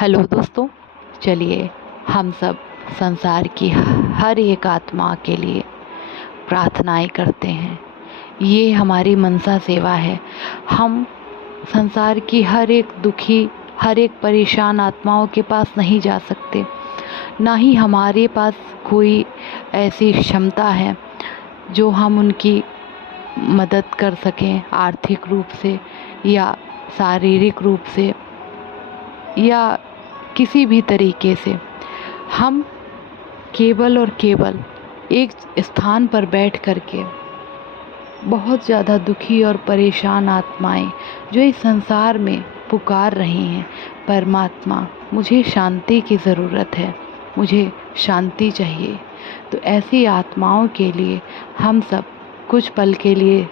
Hello दोस्तों, चलिए हम सब संसार की हर एक आत्मा के लिए प्रार्थनाएं करते हैं। ये हमारी मनसा सेवा है। हम संसार की हर एक दुखी, हर एक परेशान आत्माओं के पास नहीं जा सकते, ना ही हमारे पास कोई ऐसी क्षमता है जो हम उनकी मदद कर सकें, आर्थिक रूप से या शारीरिक रूप से या किसी भी तरीके से। हम केवल और केवल एक स्थान पर बैठ कर के बहुत ज़्यादा दुखी और परेशान आत्माएं जो इस संसार में पुकार रही हैं, परमात्मा मुझे शांति की ज़रूरत है, मुझे शांति चाहिए, तो ऐसी आत्माओं के लिए हम सब कुछ पल के लिए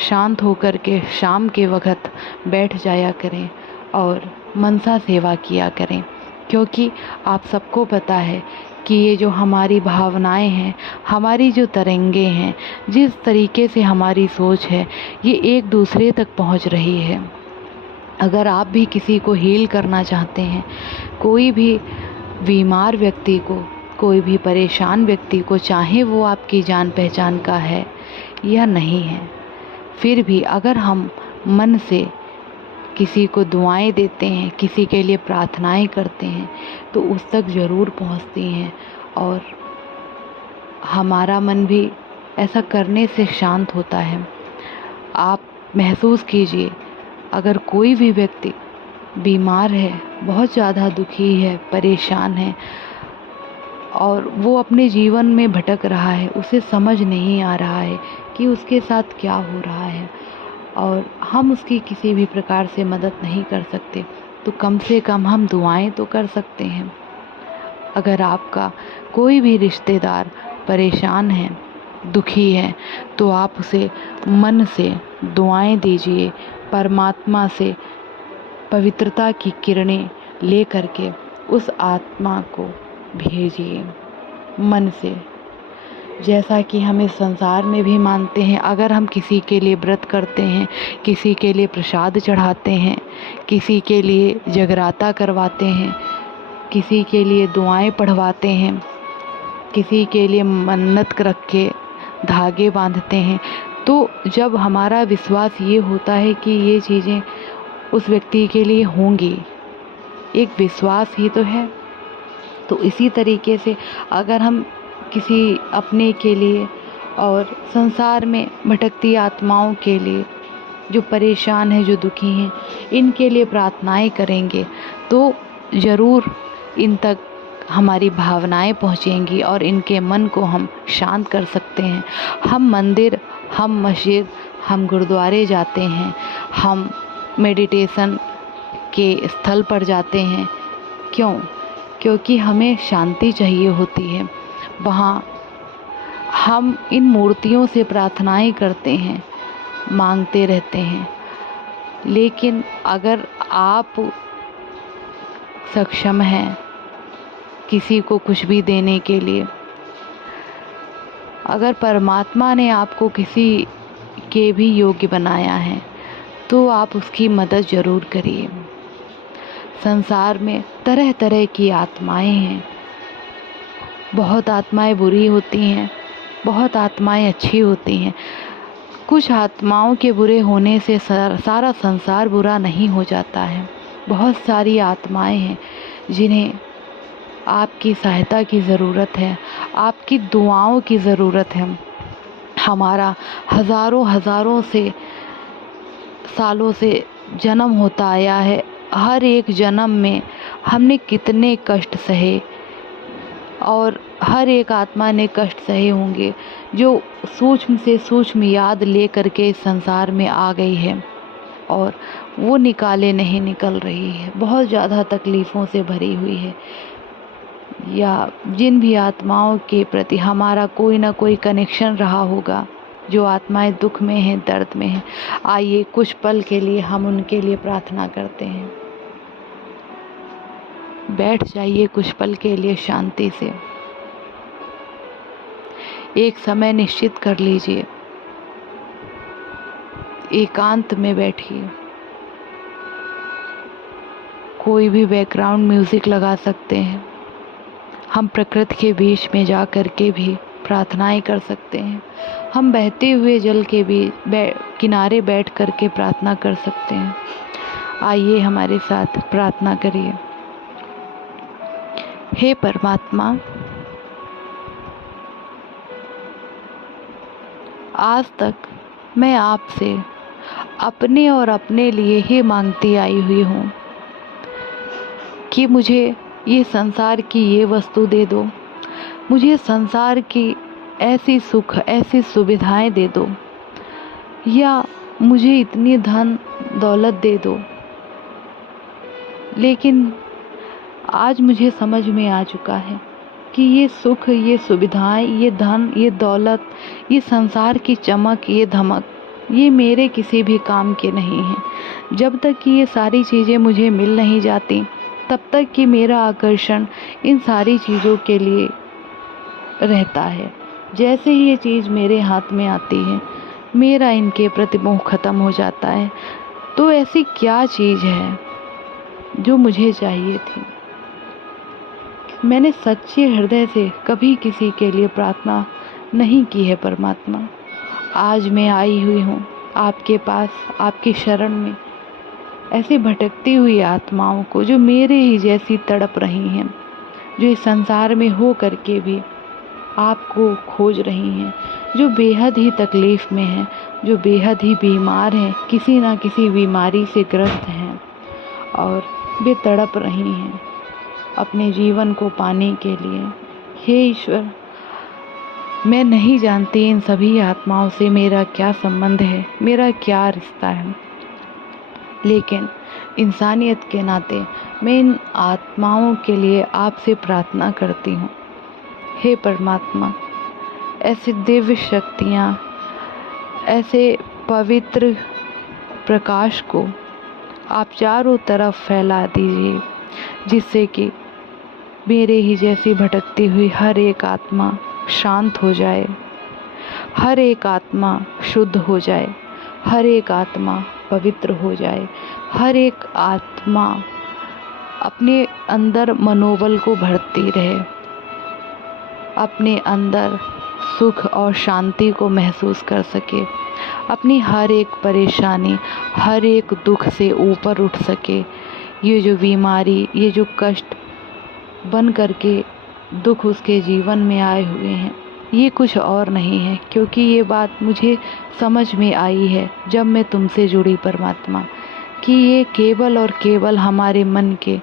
शांत होकर के शाम के वक़्त बैठ जाया करें और मनसा सेवा किया करें। क्योंकि आप सबको पता है कि ये जो हमारी भावनाएं हैं, हमारी जो तरंगे हैं, जिस तरीके से हमारी सोच है, ये एक दूसरे तक पहुंच रही है। अगर आप भी किसी को हील करना चाहते हैं, कोई भी बीमार व्यक्ति को, कोई भी परेशान व्यक्ति को, चाहे वो आपकी जान पहचान का है या नहीं है, फिर भी अगर हम मन से किसी को दुआएं देते हैं, किसी के लिए प्रार्थनाएं करते हैं, तो उस तक ज़रूर पहुंचती हैं और हमारा मन भी ऐसा करने से शांत होता है। आप महसूस कीजिए, अगर कोई भी व्यक्ति बीमार है, बहुत ज़्यादा दुखी है, परेशान है और वो अपने जीवन में भटक रहा है, उसे समझ नहीं आ रहा है कि उसके साथ क्या हो रहा है और हम उसकी किसी भी प्रकार से मदद नहीं कर सकते, तो कम से कम हम दुआएं तो कर सकते हैं। अगर आपका कोई भी रिश्तेदार परेशान है, दुखी है, तो आप उसे मन से दुआएं दीजिए, परमात्मा से पवित्रता की किरणें ले करके उस आत्मा को भेजिए मन से। जैसा कि हम इस संसार में भी मानते हैं, अगर हम किसी के लिए व्रत करते हैं, किसी के लिए प्रसाद चढ़ाते हैं, किसी के लिए जगराता करवाते हैं, किसी के लिए दुआएं पढ़वाते हैं, किसी के लिए मन्नत रख के धागे बांधते हैं, तो जब हमारा विश्वास ये होता है कि ये चीज़ें उस व्यक्ति के लिए होंगी, एक विश्वास ही तो है। तो इसी तरीके से अगर हम किसी अपने के लिए और संसार में भटकती आत्माओं के लिए, जो परेशान हैं, जो दुखी हैं, इनके लिए प्रार्थनाएं करेंगे, तो ज़रूर इन तक हमारी भावनाएं पहुंचेंगी और इनके मन को हम शांत कर सकते हैं। हम मंदिर, हम मस्जिद, हम गुरुद्वारे जाते हैं, हम मेडिटेशन के स्थल पर जाते हैं। क्यों? क्योंकि हमें शांति चाहिए होती है। वहाँ हम इन मूर्तियों से प्रार्थनाएं करते हैं, मांगते रहते हैं, लेकिन अगर आप सक्षम हैं किसी को कुछ भी देने के लिए, अगर परमात्मा ने आपको किसी के भी योग्य बनाया है, तो आप उसकी मदद ज़रूर करिए। संसार में तरह तरह की आत्माएं हैं। बहुत आत्माएं बुरी होती हैं, बहुत आत्माएं अच्छी होती हैं। कुछ आत्माओं के बुरे होने से सारा संसार बुरा नहीं हो जाता है। बहुत सारी आत्माएं हैं जिन्हें आपकी सहायता की ज़रूरत है, आपकी दुआओं की ज़रूरत है। हमारा हज़ारों से सालों से जन्म होता आया है। हर एक जन्म में हमने कितने कष्ट सहे और हर एक आत्मा ने कष्ट सहे होंगे, जो सूक्ष्म से सूक्ष्म याद ले करके इस संसार में आ गई है और वो निकाले नहीं निकल रही है, बहुत ज़्यादा तकलीफ़ों से भरी हुई है। या जिन भी आत्माओं के प्रति हमारा कोई ना कोई कनेक्शन रहा होगा, जो आत्माएं दुख में हैं, दर्द में हैं, आइए कुछ पल के लिए हम उनके लिए प्रार्थना करते हैं। बैठ जाइए कुछ पल के लिए शांति से। एक समय निश्चित कर लीजिए, एकांत में बैठिए, कोई भी बैकग्राउंड म्यूज़िक लगा सकते हैं। हम प्रकृति के बीच में जा कर के भी प्रार्थनाएं कर सकते हैं। हम बहते हुए जल के भी किनारे बैठ कर के प्रार्थना कर सकते हैं। आइए हमारे साथ प्रार्थना करिए। हे परमात्मा, आज तक मैं आपसे अपने और अपने लिए ही मांगती आई हुई हूँ कि मुझे ये संसार की ये वस्तु दे दो, मुझे संसार की ऐसी सुख, ऐसी सुविधाएं दे दो, या मुझे इतनी धन दौलत दे दो। लेकिन आज मुझे समझ में आ चुका है कि ये सुख, ये सुविधाएं, ये धन, ये दौलत, ये संसार की चमक, ये धमक, ये मेरे किसी भी काम के नहीं हैं। जब तक कि ये सारी चीज़ें मुझे मिल नहीं जाती, तब तक कि मेरा आकर्षण इन सारी चीज़ों के लिए रहता है। जैसे ही ये चीज़ मेरे हाथ में आती है, मेरा इनके प्रति मोह खत्म हो जाता है। तो ऐसी क्या चीज़ है जो मुझे चाहिए थी? मैंने सच्चे हृदय से कभी किसी के लिए प्रार्थना नहीं की है परमात्मा। आज मैं आई हुई हूँ आपके पास, आपकी शरण में, ऐसे भटकती हुई आत्माओं को जो मेरे ही जैसी तड़प रही हैं, जो इस संसार में हो करके भी आपको खोज रही हैं, जो बेहद ही तकलीफ़ में हैं, जो बेहद ही बीमार हैं, किसी ना किसी बीमारी से ग्रस्त हैं और वे तड़प रही हैं अपने जीवन को पाने के लिए। हे ईश्वर, मैं नहीं जानती इन सभी आत्माओं से मेरा क्या संबंध है, मेरा क्या रिश्ता है, लेकिन इंसानियत के नाते मैं इन आत्माओं के लिए आपसे प्रार्थना करती हूँ। हे परमात्मा, ऐसी दिव्य शक्तियाँ, ऐसे पवित्र प्रकाश को आप चारों तरफ फैला दीजिए, जिससे कि मेरे ही जैसी भटकती हुई हर एक आत्मा शांत हो जाए, हर एक आत्मा शुद्ध हो जाए, हर एक आत्मा पवित्र हो जाए, हर एक आत्मा अपने अंदर मनोबल को भरती रहे, अपने अंदर सुख और शांति को महसूस कर सके, अपनी हर एक परेशानी, हर एक दुख से ऊपर उठ सके। ये जो बीमारी, ये जो कष्ट बन करके दुख उसके जीवन में आए हुए हैं, ये कुछ और नहीं है, क्योंकि ये बात मुझे समझ में आई है जब मैं तुमसे जुड़ी परमात्मा, कि ये केवल और केवल हमारे मन के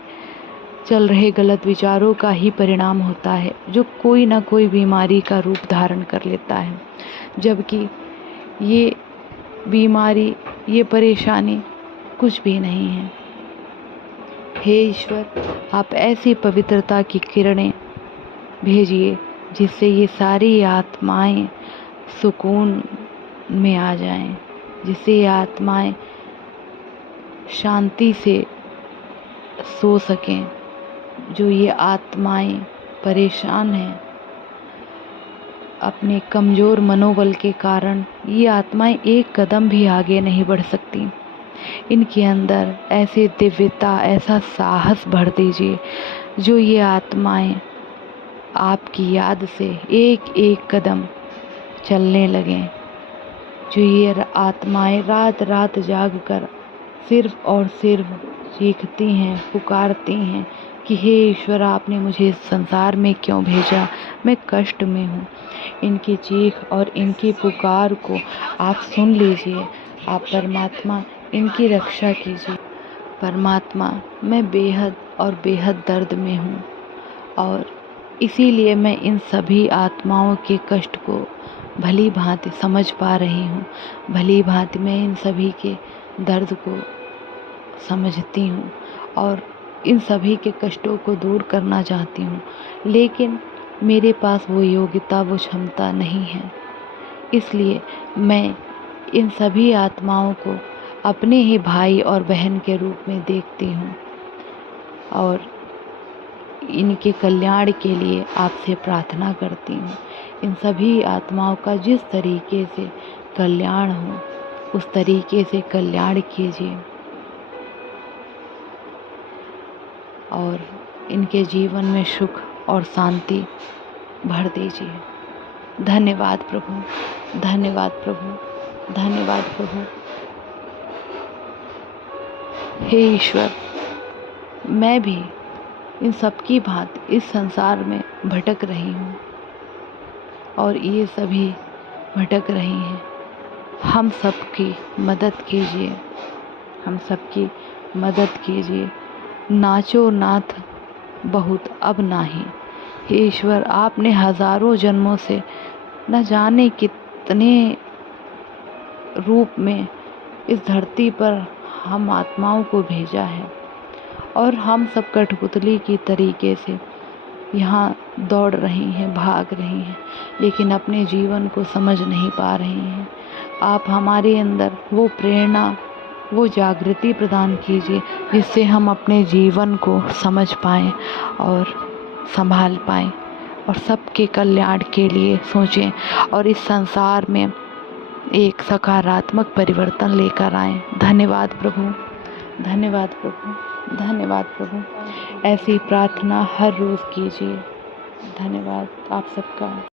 चल रहे गलत विचारों का ही परिणाम होता है, जो कोई ना कोई बीमारी का रूप धारण कर लेता है। जबकि ये बीमारी, ये परेशानी कुछ भी नहीं है। हे ईश्वर, आप ऐसी पवित्रता की किरणें भेजिए जिससे ये सारी आत्माएं सुकून में आ जाएं, जिससे ये आत्माएं शांति से सो सकें। जो ये आत्माएं परेशान हैं अपने कमज़ोर मनोबल के कारण, ये आत्माएं एक कदम भी आगे नहीं बढ़ सकती। इनके अंदर ऐसे दिव्यता, ऐसा साहस भर दीजिए जो ये आत्माएं आपकी याद से एक एक कदम चलने लगें। जो ये आत्माएं रात रात जाग कर सिर्फ और सिर्फ चीखती हैं, पुकारती हैं कि हे ईश्वर, आपने मुझे इस संसार में क्यों भेजा, मैं कष्ट में हूँ। इनकी चीख और इनकी पुकार को आप सुन लीजिए। आप परमात्मा इनकी रक्षा कीजिए। परमात्मा, मैं बेहद और बेहद दर्द में हूँ और इसीलिए मैं इन सभी आत्माओं के कष्ट को भली भांति समझ पा रही हूँ। भली भांति मैं इन सभी के दर्द को समझती हूँ और इन सभी के कष्टों को दूर करना चाहती हूँ, लेकिन मेरे पास वो योग्यता, वो क्षमता नहीं है। इसलिए मैं इन सभी आत्माओं को अपने ही भाई और बहन के रूप में देखती हूँ और इनके कल्याण के लिए आपसे प्रार्थना करती हूँ। इन सभी आत्माओं का जिस तरीके से कल्याण हो, उस तरीके से कल्याण कीजिए। और इनके जीवन में सुख और शांति भर दीजिए। धन्यवाद प्रभु, धन्यवाद प्रभु, धन्यवाद प्रभु। हे ईश्वर, मैं भी इन सब की भांति इस संसार में भटक रही हूँ और ये सभी भटक रही हैं। हम सबकी मदद कीजिए, हम सबकी मदद कीजिए। नाचो नाथ बहुत अब नाही। हे ईश्वर, आपने हजारों जन्मों से न जाने कितने रूप में इस धरती पर हम आत्माओं को भेजा है और हम सब कठपुतली की तरीके से यहाँ दौड़ रही हैं, भाग रही हैं, लेकिन अपने जीवन को समझ नहीं पा रही हैं। आप हमारे अंदर वो प्रेरणा, वो जागृति प्रदान कीजिए जिससे हम अपने जीवन को समझ पाएँ और संभाल पाएँ और सबके कल्याण के लिए सोचें और इस संसार में एक सकारात्मक परिवर्तन लेकर आएँ। धन्यवाद प्रभु, धन्यवाद प्रभु, धन्यवाद प्रभु। ऐसी प्रार्थना हर रोज़ कीजिए। धन्यवाद आप सबका।